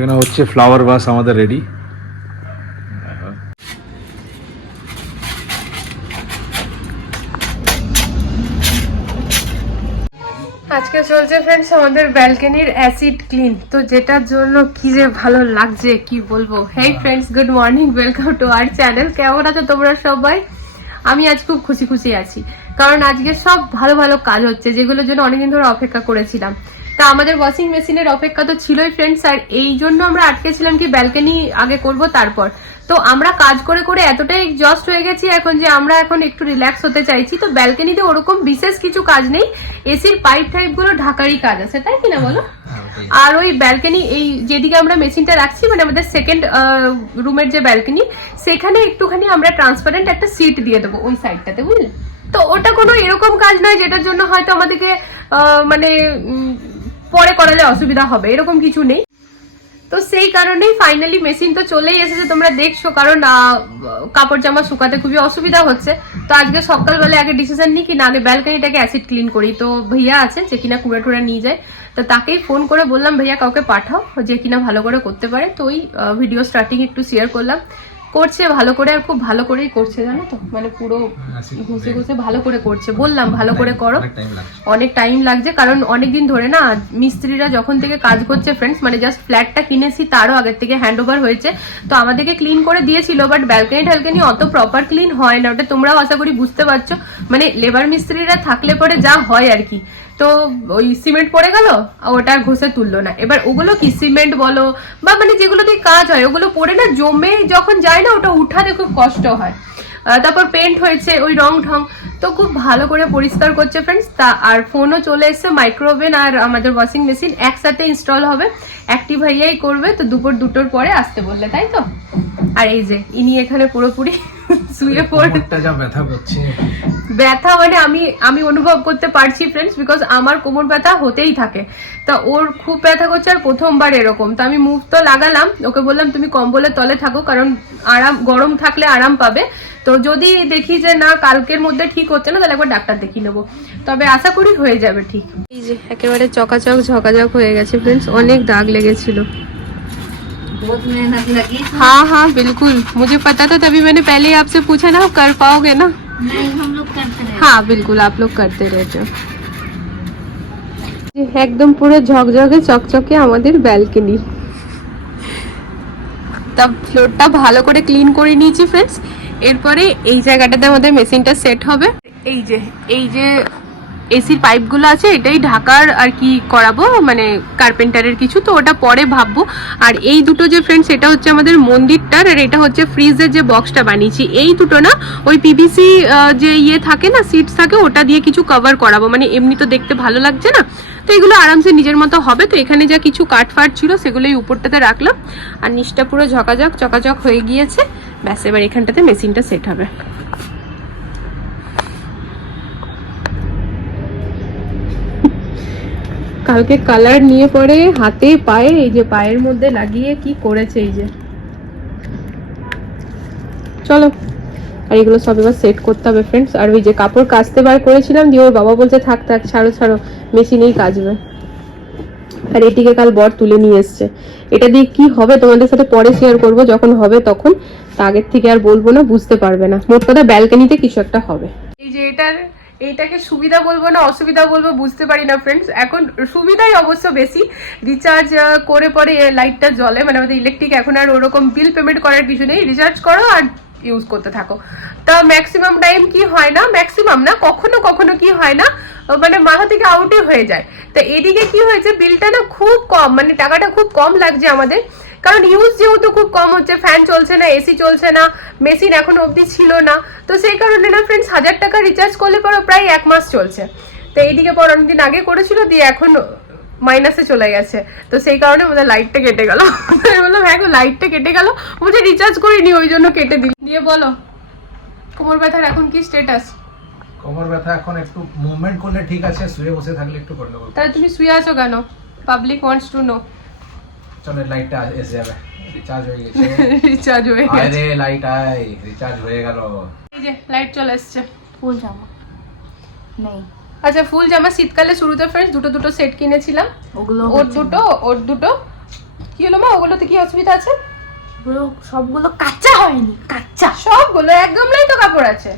এখানে হচ্ছে flower vase আমাদের রেডি। আজকে চলছে ফ্রেন্ডস আমাদের ব্যালকনির অ্যাসিড ক্লিন, তো যেটার জন্য কি যে ভালো লাগছে কি বলবো। হেই friends, good morning, welcome to our channel. কেমন আছো তোমরা সবাই? আমি আজ খুব খুশি খুশি আছি, কারণ আজকে সব ভালো ভালো কাজ হচ্ছে যেগুলোর জন্য অনেকদিন ধরে অপেক্ষা করেছিলাম। তা আমাদের ওয়াশিং মেশিনের অপেক্ষা তো ছিলই ফ্রেন্ডস, আর এই জন্য আমরা আটকেছিলাম কি ব্যালকনি আগে করব তারপর। তো আমরা কাজ করে করে এতটাই এক্সস্ট হয়ে গেছি এখন যে আমরা এখন একটু রিল্যাক্স হতে চাইছি। তো ব্যালকনিতে ওরকম বিশেষ কিছু কাজ নেই, এসির পাইপ টাইপ গুলো ঢাকারই কাজ আছে, তাই কিনা বলো? আর ওই ব্যালকনি এই যেদিকে আমরা মেশিনটা রাখছি, মানে আমাদের সেকেন্ড রুমের যে ব্যালকনি, সেখানে একটুখানি আমরা ট্রান্সপারেন্ট একটা সিট দিয়ে দেবো ওই সাইডটাতে, বুঝলে? তো ওটা কোনো এরকম কাজ নয় যেটার জন্য হয়তো আমাদেরকে মানে পরে করালে অসুবিধা হবে, এরকম কিছু নেই। তো সেই কারণেই ফাইনালি মেশিন তো চলেই এসেছে, তোমরা দেখছো, কারণ কাপড় জামা শুকাতে খুবই অসুবিধা হচ্ছে। তো আজকে সকালবেলা আগে ডিসিশন নিই কি না আগে ব্যালকনিটাকে অ্যাসিড ক্লিন করি। তো ভাইয়া আছে যে কিনা কুড়ে টুড়ে নিয়ে যায়, তো তাকেই ফোন করে বললাম ভাইয়া কাউকে পাঠাও যে কিনা ভালো করে করতে পারে। তো ওই ভিডিও স্টার্টিং একটু শেয়ার করলাম, করছে ভালো করে, আর খুব ভালো করেই করছে, জানো তো, মানে পুরো ঘুষে ঘুষে ভালো করে করছে। বললাম ভালো করে করো, অনেক টাইম লাগছে, কারণ অনেকদিন ধরে না মিস্ত্রিরা যখন থেকে কাজ করছে ফ্রেন্ডস, মানে জাস্ট ফ্ল্যাটটা কিনেছি তারও আগের থেকে হ্যান্ড ওভার হয়েছে, তো আমাদেরকে ক্লিন করে দিয়েছিল, বাট ব্যালকনি ট্যালকনি অত প্রপার ক্লিন হয় না, ওটা তোমরাও আশা করি বুঝতে পারছো। মানে লেবার মিস্ত্রিরা থাকলে পরে যা হয় আর কি। তো ওই সিমেন্ট পড়ে গেল, ওটা ঘষে তুললো না। এবার ওগুলো কি সিমেন্ট বলো বা মানে যেগুলো দিয়ে কাজ হয়, ওগুলো পড়ে না জমে যখন যায় না, ওটা উঠাতে খুব কষ্ট হয়। তারপর পেন্ট হয়েছে ওই রং ঢং, তো খুব ভালো করে পরিষ্কার করছে ফ্রেন্ডস। তা আর ফোনও চলে এসছে, মাইক্রোওভেন আর আমাদের ওয়াশিং মেশিন একসাথে ইনস্টল হবে, অ্যাক্টিভ ভাইয়াই করবে। তো দুপুর 2টোর পরে আসতে বললে, তাই তো? আর এই যে ইনি এখানে পুরোপুরি শুয়ে পড়ে, যা ব্যথা করছে, ব্যথা মানে আমি অনুভব করতে পারছি ফ্রেন্ডস, বিকজ আমার কোমর ব্যথা হতেই থাকে। তা ওর খুব ব্যথা করছে, আর প্রথমবার এরকম। তো আমি মুভ তো লাগালাম, ওকে বললাম তুমি কম্বলের তলে থাকো, কারণ আরাম, গরম থাকলে আরাম পাবে। তো যদি দেখি যে না কালকের মধ্যে ঠিক হচ্ছে না, তাহলে একবার ডাক্তার দেখিয়ে নেবো, তবে আশা করি হয়ে যাবে ঠিক। এই যে একেবারে চকাচক ঝকাঝক হয়ে গেছে ফ্রেন্ডস, অনেক দাগ লেগেছিল। बहुत मेहनत लगी। हाँ हाँ बिल्कुल, मुझे पता था, तभी मैंने पहले ही आपसे पूछा ना, आप कर पाओगे ना? नहीं, हम लोग करते हैं। हाँ बिल्कुल, आप लोग करते रहते हो। একদম পুরো ঝকঝকে চকচকে আমাদের ব্যালকনি। তা ফ্লোরটা ভালো করে ক্লিন করে নিয়েছি ফ্রেন্ডস। এরপরে এই জায়গাটাতে আমাদের মেশিনটা সেট হবে। এই যে এসির পাইপগুলো আছে, এটাই ঢাকার আর কি করাবো, মানে কার্পেন্টারের কিছু, তো ওটা পরে ভাববো। আর এই দুটো যে ফ্রেন্ডস, এটা হচ্ছে আমাদের মন্দিরটার, আর এটা হচ্ছে ফ্রিজের যে বক্সটা বানিয়েছি। এই দুটো না ওই পিভিসি যে ইয়ে থাকে না, সিটস থাকে, ওটা দিয়ে কিছু কভার করাবো, মানে এমনি তো দেখতে ভালো লাগছে না, তো এগুলো আরামসে নিজের মতো হবে। তো এখানে যা কিছু কাঠ ফাট ছিল সেগুলোই উপরটাতে রাখলাম, আর নিচটা পুরো ঝকাঝক চকাচক হয়ে গিয়েছে। ব্যাস, এবার এখানটাতে মেশিনটা সেট হবে। কালকে কালার নিয়ে পরে হাতে পায়ে, এই যে পায়ের মধ্যে লাগিয়ে কি করেছে, এই যে। চলো, আর এগুলো সব এবার সেট করতে হবে ফ্রেন্ডস। আর ওই যে কাপড় কাচতে বার করেছিলাম, দিয়ে ওর বাবা বলছে থাক থাক, ছাড়ো ছাড়ো, মেশিনেই কাচবে। আর এটিকে কাল বর তুলে নিয়ে এসছে, এটা দিয়ে কি হবে তোমাদের সাথে পরে শেয়ার করবো যখন হবে তখন, তা আগের থেকে আর বলবো না, বুঝতে পারবে না। মোট কথা ব্যালকনিতে কিছু একটা হবে। এই যে এইটাকে সুবিধা বলবো না অসুবিধা বলবো বুঝতে পারি না ফ্রেন্ডস। এখন সুবিধাই অবশ্য বেশি, রিচার্জ করে পরে লাইটটা জ্বলে, মানে আমাদের ইলেকট্রিক এখন আর ওরকম বিল পেমেন্ট করার কিছু নেই, রিচার্জ করো আর ইউজ করতে থাকো। তা ম্যাক্সিমাম টাইম কি হয় না, ম্যাক্সিমাম না, কখনো কখনো কি হয় না, মানে মাথা থেকে আউটই হয়ে যায়। তা এদিকে কি হয়েছে, বিলটা না খুব কম, মানে টাকাটা খুব কম লাগছে আমাদের, কারণ ইউজ যেহেতু খুব কম হচ্ছে, ফ্যান চলছে না, এসি চলছে না, মেশিন এখন অবধি ছিল না, তো সেই কারণে না ফ্রেন্ডস 1000 টাকা রিচার্জ করলে পরে প্রায় 1 মাস চলছে। তো এইদিকে পর অনেকদিন আগে করেছিল, দিয়ে এখন মাইনাসে চলে গেছে, তো সেই কারণে আমাদের লাইটটা কেটে গেল। বললাম হ্যাঁ গো, লাইটটা কেটে গেল, বলছে রিচার্জ করিনি ওই জন্য কেটে দিল। দিয়ে বলো কোমর ব্যথার এখন কি স্ট্যাটাস? কোমর ব্যথা এখন একটু মুভমেন্ট করলে ঠিক আছে, শুয়ে বসে থাকলে একটু করলে বলতে। তাহলে তুমি শুয়ে আছো কেন? Public wants to know. চলো লাইটটা এসে যাবে, রিচার্জ হয়ে গেছে। রিচার্জ হয়ে গেছে, আরে লাইট আই, রিচার্জ হয়ে গেল। এই যে লাইট চলে এসেছে। फूल जामा नहीं। আচ্ছা, ফুল জামা শীতকালে শুরুতে ফ্রেন্ডস দুটো সেট কিনেছিলাম, ওগুলো ওর দুটো কি হলো মা, ওগুলোতে কি অসুবিধা আছে? ওগুলো সবগুলো কাঁচা হয়নি, কাঁচা সবগুলো এক গামলাই তো কাপড় আছে।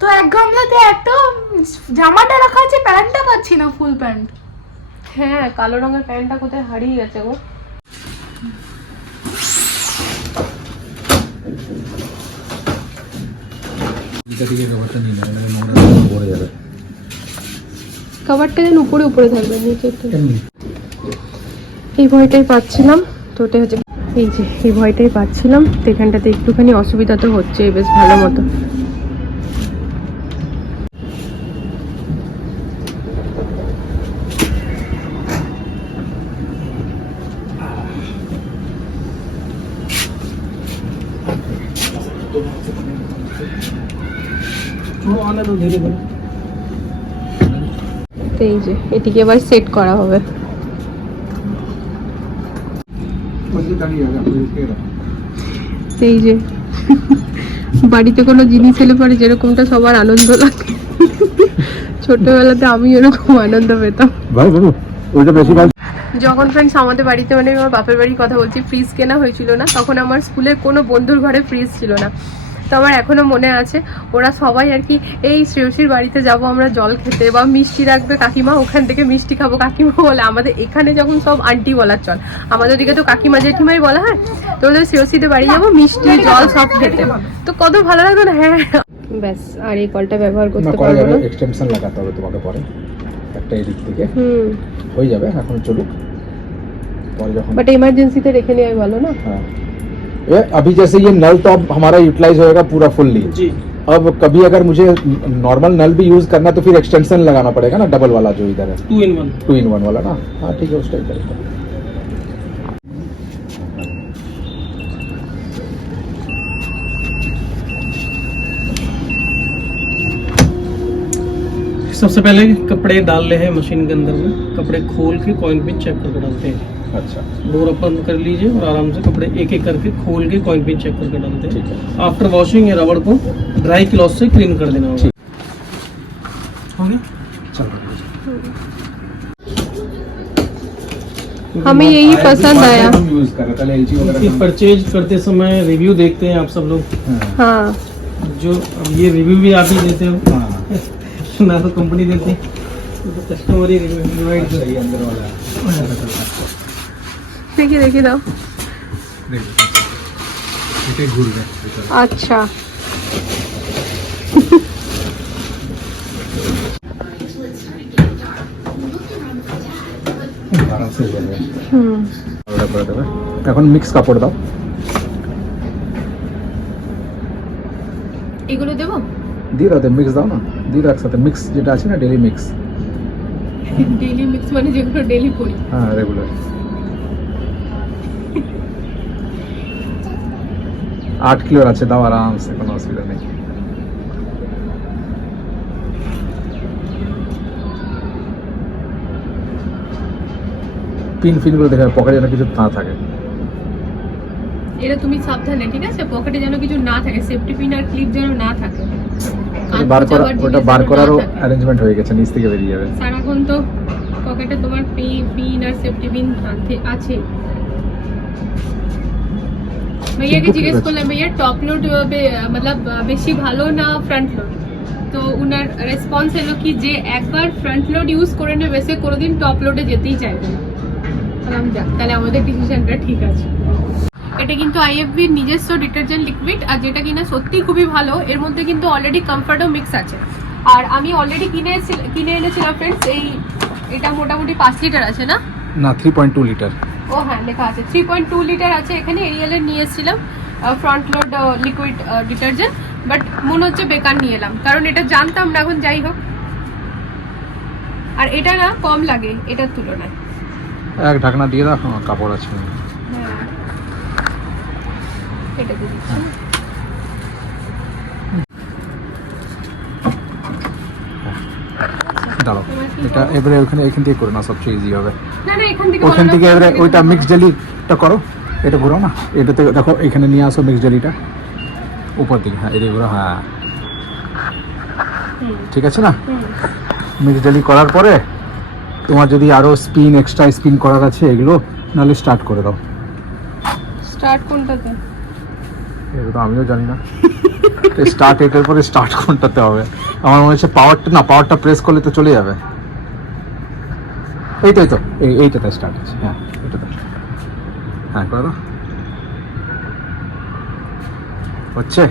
তো এক গামলাতে একটা জামাটা রাখা আছে, প্যান্টটা পাচ্ছি না, ফুল প্যান্ট। হ্যাঁ, কালো রঙের প্যান্টটা কোথায় হারিয়ে গেছে গো। কভারটা যেন উপরে উপরে থাকবে, নিচে এই ভয়টাই পাচ্ছিলাম। তো ওটা হচ্ছে এই যে এই ভয়টাই পাচ্ছিলাম, তো এখানটাতে একটুখানি অসুবিধা তো হচ্ছে বেশ ভালো মতো। তো এই যে এটিকে এবার সেট করা হবে। তো এই যে বাড়িতে কোনো জিনিস এলে পরে যেরকমটা সবার আনন্দ লাগে, ছোটবেলাতে আমি এরকম আনন্দ পেতাম। যখন ফ্রেন্ডস আমাদের বাড়িতে, মানে আমার বাপের বাড়ির কথা বলছি, ফ্রিজ কেনা হয়েছিল না, তখন আমার স্কুলের কোনো বন্ধুর ঘরে ফ্রিজ ছিল না। তো আমার এখনো মনে আছে, ওরা সবাই আর কি এই শ্রেয়সীর বাড়িতে যাব আমরা জল খেতে, বা মিষ্টি রাখবে কাকিমা, ওখান থেকে মিষ্টি খাবো। কাকিমা বলে, আমাদের এখানে যখন সব আন্টি বলার চল, আমাদের দিকে তো কাকিমা জেঠিমাই বলা হয়। তো ওদের শ্রেয়সীতে বাড়ি যাবো, মিষ্টি জল সব খেতে, তো কত ভালো লাগতো না। হ্যাঁ ব্যাস, আর এই কলটা ব্যবহার করতে পারবো না, এক্সটেনশন লাগাতে হবে তোমাকে পরে একটা এই দিক থেকে। হয়ে যাবে, এখন চলুক, পরে যখন বাট ইমার্জেন্সিতে রেখে নেওয়াই ভালো না। हाँ अभी जैसे ये नल तो अब हमारा यूटिलाइज होएगा पूरा फुल्ली जी। अब कभी अगर मुझे नॉर्मल नल भी यूज करना तो फिर एक्सटेंशन लगाना पड़ेगा ना, डबल वाला जो इधर है, 2 in 1 वाला ना। हाँ ठीक है, उस टाइप का। सबसे पहले कपड़े डाल रहे हैं मशीन के अंदर में, कपड़े खोल के कॉइन पिन चेक करके डालते हैं। अच्छा, डोर ओपन कर लीजिए और आराम से कपड़े एक एक करके खोल के कॉइन पिन चेक करके डालते हैं। आफ्टर वॉशिंग ये रबड़ को ड्राई क्लॉथ से क्लीन कर देना होगा। हो गया, हमें यही पसंद आया। यूज कर रहा था एलजी वगैरह। ये परचेज करते समय रिव्यू देखते हैं आप सब लोग, हाँ जो अब ये रिव्यू भी आप ही देते हो, हाँ ना तो कंपनी देती, तो कस्टमर ही रिव्यू सही अंदर वाला देखिए देखिए दाओ। देखिए घूर गए। अच्छा আরাম সে যাবে। ওটা করে দেবে। এখন মিক্স কাপড় দাও। এগুলো দেবো, দিয়ে দাও, মিক্স দাও না, দিয়ে দাও একসাথে। মিক্স যেটা আছে না, ডেলি মিক্স। ডেইলি মিক্স মানে যেগুলো ডেইলি করি। হ্যাঁ, রেগুলার। 8 কিলোর আছে, দাও আরামসে, কোনো অসুবিধা নেই। পিন ফিনগুলো দেখে পকেটে যেন কিছু না থাকে। এটা তুমি সাবধানে, ঠিক আছে, পকেটে যেন কিছু না থাকে, সেফটি পিন আর ক্লিপ যেন না থাকে। বার করা, ওটা বার করারও অ্যারেঞ্জমেন্ট হয়ে গেছে, নিচ থেকে বেরিয়ে যাবে। সারাক্ষণ তো পকেটে তোমার পিন আর সেফটি পিন আছে। ভাইয়াকে জিজ্ঞেস করলাম, ভাইয়া টপ লোড মতলব বেশি ভালো না ফ্রন্ট লোড? তো উনার রেসপন্স এলো কি, যে একবার ফ্রন্ট লোড ইউজ করে নেবে সে কোনোদিন টপ লোডে যেতেই চাইবে না। বললাম যাক, তাহলে আমাদের ডিসিশনটা ঠিক আছে। এটা কিন্তু আইএফবির নিজস্ব ডিটারজেন্ট লিকুইড, আর যেটা কিনা সত্যি খুবই ভালো। এর মধ্যে কিন্তু অলরেডি কমফর্টও মিক্স আছে। আর আমি অলরেডি কিনে এনেছিলাম ফ্রেন্ডস, এটা মোটামুটি 5 লিটার আছে না? না, 3.2 লিটার। ও হ্যাঁ, লেখা আছে 3.2 লিটার আছে এখানে। এরিয়ালের নিয়ে এসেছিলাম front load liquid detergent, but মনে হচ্ছে বেকার নিয়ে এলাম, কারণ এটা জানতাম না। এখন যাই হোক, আর এটা না কম লাগে এটার তুলনায়। এক ঢাকনা দিয়ে দাও, কাপড় আছে। হ্যাঁ, এটা দিয়ে দিচ্ছি। দাঁড়াও, এটা এবারে ওখানে এখান থেকে করো না, সবচেয়ে ইজি হবে। না না, এখান থেকে ওখান থেকে এবারে ওইটা মিক্স জেলিটা করো, এটা ঘুরাও না, এটাতে দেখো, এখানে নিয়ে আসো মিক্স জেলিটা উপর দিকে। হ্যাঁ, এদিকে ঘুরো। হ্যাঁ, ঠিক আছে না? মিক্স জেলি করার পরে তোমার যদি আরো স্পিন, এক্সট্রা স্পিন করার আছে এগুলো, নাহলে স্টার্ট করে দাও। স্টার্ট কোনটাতে? এটা তো আমিও জানি না। স্টার্ট এটার পরে স্টার্ট কোনটাতে হবে? আমার মনে হচ্ছে পাওয়ারটা প্রেস করলে তো চলে যাবে। এই তো এইটাতে স্টার্ট আছে। হ্যাঁ এটাতে, হ্যাঁ করে দাও। হচ্ছে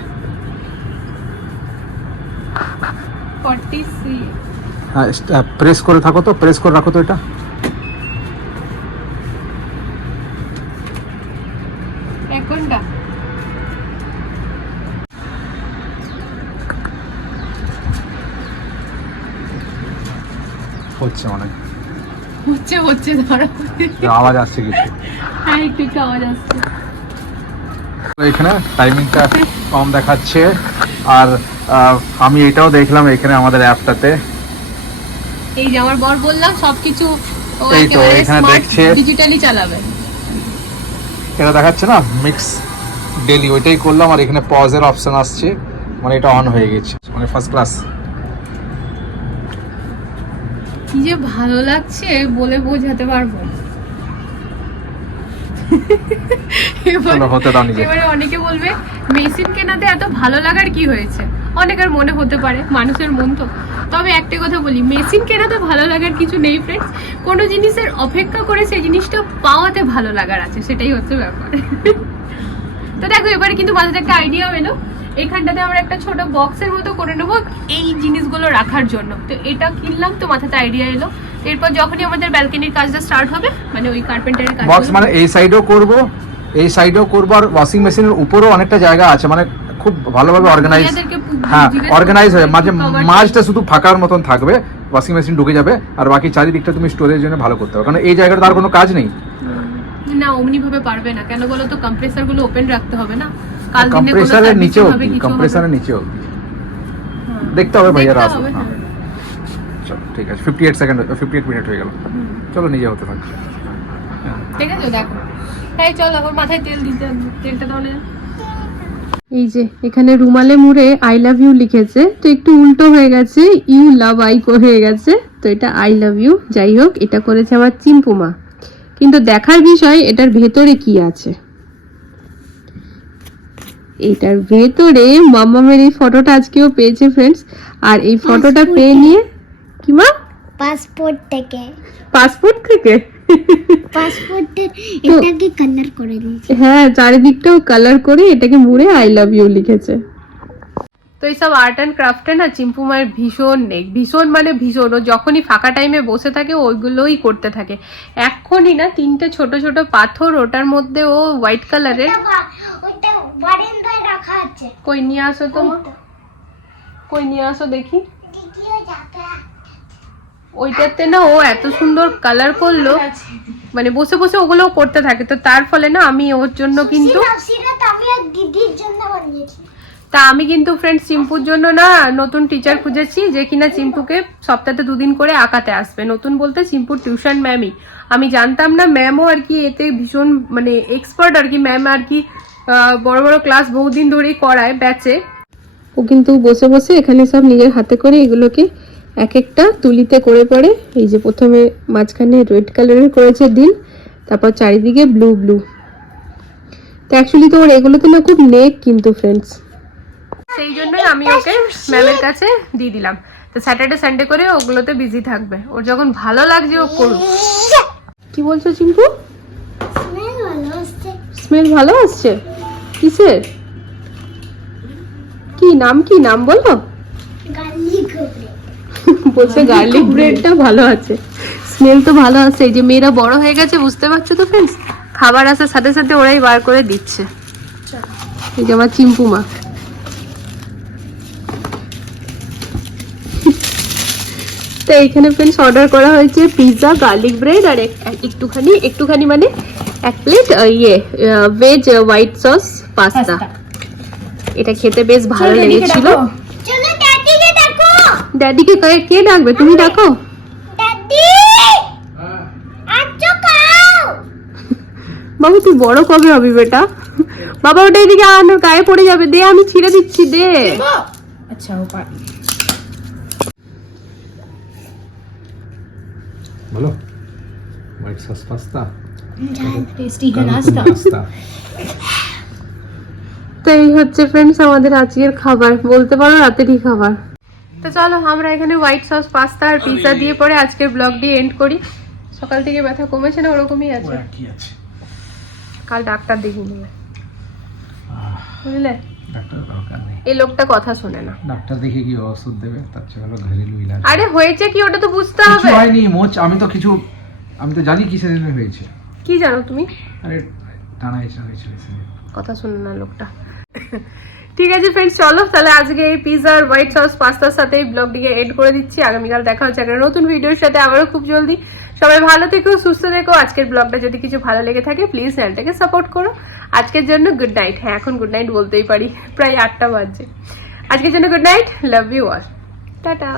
40C। হ্যাঁ প্রেস করে থাকো তো, প্রেস করে রাখো তো এটা। এখনটা হচ্ছে অনেক হচ্ছে ধরো, আওয়াজ আসছে কিছু। হ্যাঁ একটু আওয়াজ আসছে। এখানে টাইমিংটা কম দেখাচ্ছে। আর আমি এটাও দেখলাম এখানে আমাদের অ্যাপটাতে, এই যে আমার বর বললাম সবকিছু ও এই তো একেবারে এখানে স্মার্ট দেখছে। ডিজিটালি চালাবে। এটা দেখাচ্ছে না মিক্স ডেলি, ওইটাই করলাম। আর এখানে পজের অপশন আসছে, মানে এটা অন হয়ে গেছে, মানে ফার্স্ট ক্লাস। কি যে ভালো লাগছে বলে বোঝাতে পারবো না। চলো হতে দাও নিজে। এবারে অনেকে বলবে মেশিন কেনাতে এত ভালো লাগার কি হয়েছে, অনেকের মনে হতে পারে, মানুষের মন তো। তবে একটা কথা বলি, মেশিন কেনাতে ভালো লাগার কিছু নেই ফ্রেন্ডস, কোনো জিনিসের অপেক্ষা করে সেই জিনিসটা পাওয়াতে ভালো লাগার আছে, সেটাই হচ্ছে ব্যাপার। তো দেখো এবারে কিন্তু মাথাতে একটা আইডিয়া এলো, এখানটাতে আমরা একটা ছোট বক্সের মতো করে নেবো এই জিনিসগুলো রাখার জন্য। তো এটা কিনলাম, তো মাথাতে আইডিয়া এলো। এরপর যখনই আমাদের ব্যালকনির কাজটা স্টার্ট হবে, মানে ওই কার্পেন্টারের কাজ, বক্স মানে এই সাইডেও করব, এই সাইডেও করব, আর ওয়াশিং মেশিনের উপরেও অনেকটা জায়গা আছে, মানে খুব ভালোভাবে অর্গানাইজ। হ্যাঁ অর্গানাইজ হয়ে মাঝটা শুধু ফাঁকার মতন থাকবে, ওয়াশিং মেশিন ঢুকে যাবে, আর বাকি চারিদিকটা তুমি স্টোরেজের জন্য ভালো করতে হবে, কারণ এই জায়গাটা আর কোনো কাজ নেই। না অমনি ভাবে পারবে না, কেন বলো তো, কম্প্রেসার গুলো ওপেন রাখতে হবে না, কম্প্রেসারের নিচে অবধি, কম্প্রেসারের নিচে অবধি দেখতে হবে ভাইয়া। আসবে চলো ঠিক আছে, 58 মিনিট হয়ে গেল। চলো নিজে হতে থাক। ঠিক আছে দেখো, এই চল এখন মাথায় তেল দিতে, তেলটা তাহলে। এই যে এখানে রুমালে মুড়ে আই লাভ ইউ লিখেছে, তো একটু উল্টো হয়ে গেছে, ইউ লাভ আই হয়ে গেছে, তো এটা আই লাভ ইউ। যাই হোক, এটা করেছে আমার চিম্পুমা। কিন্তু দেখার বিষয় এটার ভেতরে কি আছে। এটার ভেতরে মাম্মামের এই ফটোটা আজকেও পেয়েছে ফ্রেন্ডস, আর এই ফটোটা পেয়ে নিয়ে কি মা, পাসপোর্ট থেকে এটাকে কালার করে দিয়েছে। হ্যাঁ চারিদিকটাও কালার করে এটাকে মুড়ে আই লাভ ইউ লিখেছে। তো এইসব আর্ট অ্যান্ড ক্রাফটে না চিম্পু মায়ের ভীষণ নেই, ভীষণ মানে ভীষণ। ও যখনই ফাঁকা টাইমে বসে থাকে ওইগুলোই করতে থাকে। এখনই না 3টে ছোট ছোট পাথর, ওটার মধ্যে ও হোয়াইট কালারের, ওটা বারান্দায় রাখা আছে। কই নিয়ে আসো তো, কই নিয়ে আসো দেখি। ওইটাতে না ও এত সুন্দর কালার করলো, মানে বসে বসে ওগুলো করতে থাকে। তো তার ফলে না আমি ওর জন্য কিন্তু, আমি আর দিদির জন্য বানিয়েছি। তা আমি কিন্তু ফ্রেন্ড চিম্পুর জন্য না নতুন টিচার খুঁজেছি, যে কিনা চিম্পুকে সপ্তাহে 2 দিন করে আঁকাতে আসবে। নতুন বলতে চিম্পুর টিউশন ম্যামই। আমি জানতাম না ম্যামও আর কি এতে ভীষণ মানে এক্সপার্ট আর কি। ম্যাম আর কি বড় বড় ক্লাস বহুদিন ধরেই করায় ব্যাচে। ও কিন্তু বসে বসে এখানে সব নিজের হাতে করে এগুলোকে এক একটা তুলিতে করে পড়ে। এই যে প্রথমে মাঝখানে রেড কালারের করেছে দিল, তারপর চারিদিকে ব্লু ব্লু। তো অ্যাকচুয়ালি তো ওর এগুলোতে না খুব নেক কিন্তু ফ্রেন্ডস, সেই জন্যই আমি ওকে ম্যামের কাছে দিয়ে দিলাম। তো স্যাটারডে সানডে করে ওগুলোতে বিজি থাকবে, ওর যখন ভালো লাগছে ও করুক। কি বলছো চিম্পু? স্মেল ভালো আসছে? কিসের? কি নাম, কি নাম বলো? বলছে গার্লিক ব্রেডটা ভালো আছে, স্মেল তো ভালো আছে। এই যে মেয়েরা বড় হয়ে গেছে, বুঝতে পারছো তো ফ্রেন্ডস, খাবার আসার সাথে সাথে ওরাই বার করে দিচ্ছে। এই যে আমার চিম্পু মা। তো এইখানে ফ্রেন্ডস অর্ডার করা হয়েছে পিৎজা, গার্লিক ব্রেড আর একটুখানি মানে 1 plate veg white sauce pasta. এটা খেতে বেশ ভালো লেগেছিল। চলো দাদিকে দেখো। ড্যাডিকে কে ডাকবে? তুমি ডাকো। দাদি আচ্ছা খাও। বাবু তুই বড় কবে হবি বেটা? বাবা ওটা এদিকে আনো, গায়ে পড়ে যাবে। দে আমি ছিঁড়ে দিচ্ছি, দে। আচ্ছা ও পার। বলো হোয়াইট সস পাস্তা टेस्टी है नाश्ता नाश्ता তো এই হচ্ছে ফ্রেন্ডস আমাদের আজকের খাবার, বলতে পারো রাতেরই খাবার। তো চলো আমরা এখানে হোয়াইট সস পাস্তা আর পিৎজা দিয়ে পরে আজকের ব্লগটি এন্ড করি। সকাল থেকে ব্যথা কমেছে না ওরকমই আছে, কি আছে কাল ডাক্তার দেখিয়ে নেবে, বুঝলে? ডাক্তার দরকার নেই, এই লোকটা কথা শোনে না। ডাক্তার দেখে কি ওষুধ দেবে, তার চেয়ে ভালো ঘরেলু ইলাজ। আরে হয়েছে কি ওটা তো বুঝতে কিছু হবে। হয়নি মোচ, আমি তো জানি কিসের জন্য হয়েছে। কি জানো তুমি? আরে টানা এসে হয়েছে কথা শুনে না লোকটা। ঠিক আছে ফ্রেন্ডস, চলো তাহলে আজকে এই পিৎজা আর হোয়াইট সস পাস্তার সাথে এই ব্লগটিকে এড করে দিচ্ছি। আগামীকাল দেখা হচ্ছে একটা নতুন ভিডিওর সাথে আবারও খুব জলদি। সবাই ভালো থেকো, সুস্থ থেকো। আজকের ব্লগটা যদি কিছু ভালো লেগে থাকে প্লিজ চ্যানেলটাকে সাপোর্ট করো। আজকের জন্য গুড নাইট। হ্যাঁ এখন গুড নাইট বলতেই পারি, প্রায় 8টা বাজছে। আজকের জন্য good night, love you all, tata.